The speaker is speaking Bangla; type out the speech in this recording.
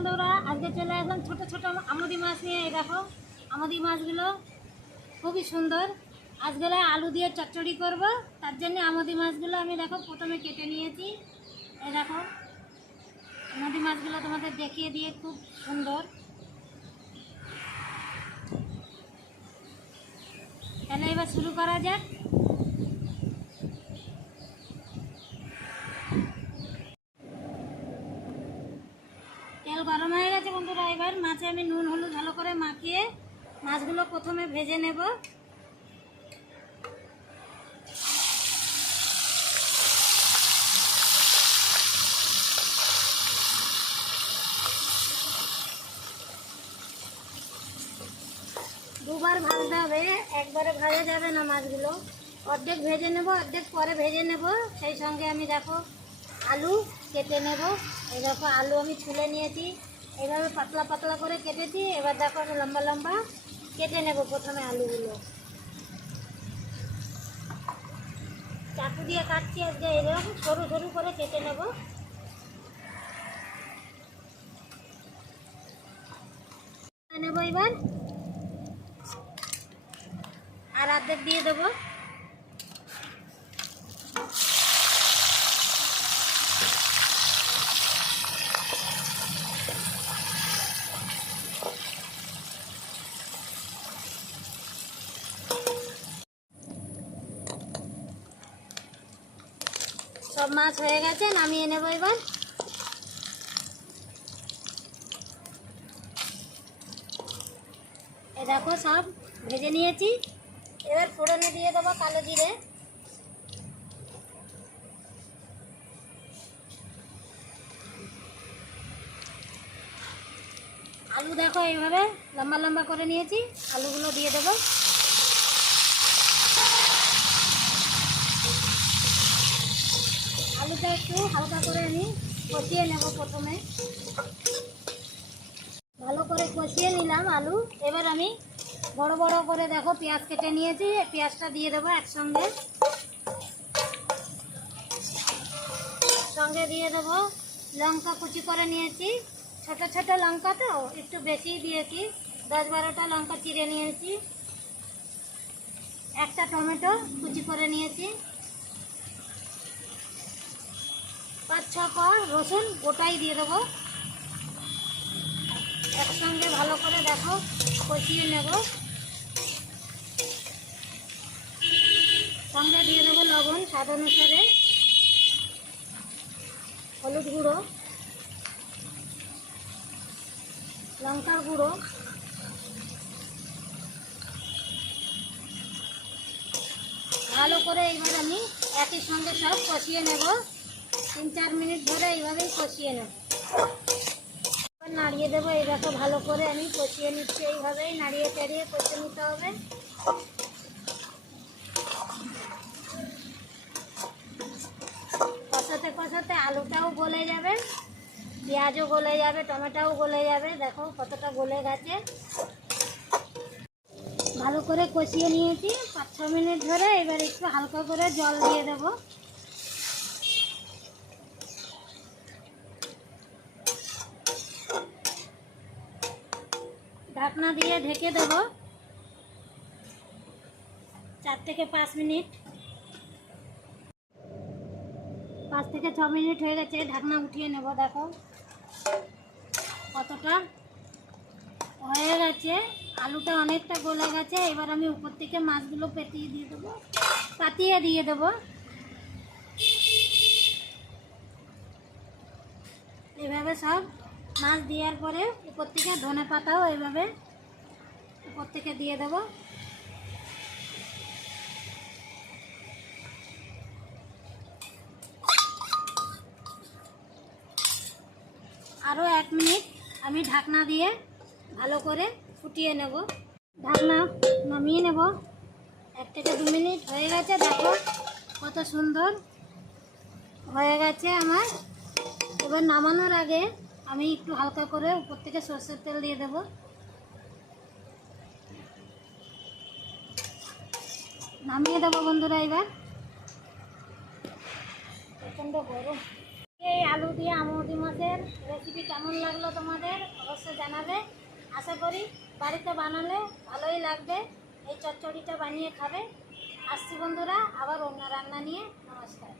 বন্ধুরা, আজকে চলে আসলাম ছোট ছোট আমুদি মাছ নিয়ে। এই দেখো আমুদি মাছগুলো খুবই সুন্দর। আজকে আলু দিয়ে চচ্চড়ি করব, তার জন্য আমুদি মাছগুলো আমি দেখো প্রথমে কেটে নিয়েছি। এই দেখো আমুদি মাছগুলো তোমাদের দেখিয়ে দিয়ে খুব সুন্দর। তাহলে এবার শুরু করা যাক। তেল গরম হয়ে গেছে বন্ধুরা। এবার মাছে আমি নুন হলুদ ভালো করে মাখিয়ে মাছগুলো প্রথমে ভেজে নেব। দুবার ভাজতে হবে, একবারে ভাজা যাবে না মাছগুলো। অর্ধেক ভেজে নেব, অর্ধেক পরে ভেজে নেব। সেই সঙ্গে আমি দেখো আলু কেটে নেব। এই দেখো আলু আমি ছুলে নিয়েছি, এইভাবে পাতলা পাতলা করে কেটেছি। এবার দেখো আমি লম্বা লম্বা কেটে নেব প্রথমে আলুগুলো। চাকু দিয়ে কাটছি আজকে, এরকম সরু সরু করে কেটে নেব। নেব এবার আর অর্ধেক দিয়ে দেবো। সব মাছ হয়ে গেছে, নামিয়ে নেব এবার। এই দেখো সব ভেজে নিয়েছি। এবার ফোড়নে দিয়ে দেবো কালো জিরে, আলু দেখো এইভাবে লম্বা লম্বা করে নিয়েছি, আলুগুলো দিয়ে দেবো। আলুটা একটু হালকা করে আমি কষিয়ে নেব প্রথমে। ভালো করে কষিয়ে নিলাম আলু। এবার আমি বড় বড় করে দেখো পেঁয়াজ কেটে নিয়েছি, পেঁয়াজটা দিয়ে দেবো একসঙ্গে। সঙ্গে দিয়ে দেবো লঙ্কা কুচি করে নিয়েছি, ছোট ছোট লঙ্কা তো একটু বেশি দিয়েছি, 10-12টা লঙ্কা চিড়ে নিয়েছি। একটা টমেটো কুচি করে নিয়েছি, 5-6 কোয়া রসুন গোটাই দিয়ে দেবো। একসঙ্গে ভালো করে দেখো কষিয়ে নেব। সঙ্গে দিয়ে দেবো লবণ স্বাদ অনুসারে, হলুদ গুঁড়ো, লঙ্কার গুঁড়ো, ভালো করে এইবার আমি একই সঙ্গে সব কষিয়ে নেব। 3-4 মিনিট ধরে এইভাবেই কষিয়ে নেব। এবার নাড়িয়ে দেবো। এই দেখো ভালো করে আমি কষিয়ে নিচ্ছি, এইভাবেই নাড়িয়ে চাড়িয়ে কষিয়ে নিতে হবে। কষাতে কষাতে আলুটাও গলে যাবে, পেঁয়াজও গলে যাবে, টমেটোও গলে যাবে। দেখো কতটা গলে গেছে। ভালো করে কষিয়ে নিয়েছি 5-6 মিনিট ধরে। এবার একটু হালকা করে জল দিয়ে দেব। ঢাকনা দিয়ে ঢেকে দেব 4 থেকে 5 মিনিট। 5 থেকে 6 মিনিট হয়ে গেছে, ঢাকনা উঠিয়ে নেব। দেখো কতটা হয়ে গেছে, আলুটা অনেকটা গলে গেছে। এবার আমি উপর থেকে মাছগুলো পাতিয়ে দিয়ে দেবো। এভাবে সব মাছ দেওয়ার পরে উপর থেকে ধনে পাতাও এইভাবে উপর থেকে দিয়ে দেবো। আরও 1 মিনিট আমি ঢাকনা দিয়ে ভালো করে ফুটিয়ে নেব। ঢাকনা নামিয়ে নেব। 1 থেকে 2 মিনিট হয়ে গেছে। দেখো কত সুন্দর হয়ে গেছে আমার। এবার নামানোর আগে আমি একটু হালকা করে উপর থেকে সরষের তেল দিয়ে দেব। নামিয়ে দেবো বন্ধুরা। এবার প্রচণ্ড গরম, এই আলু দিয়ে আমুদি মাছের রেসিপি কেমন লাগলো তোমাদের অবশ্যই জানাবে। আশা করি বাড়িতে বানালে ভালোই লাগবে। এই চচ্চড়িটা বানিয়ে খাবে। আসছি বন্ধুরা, আবার অন্য রান্না নিয়ে। নমস্কার।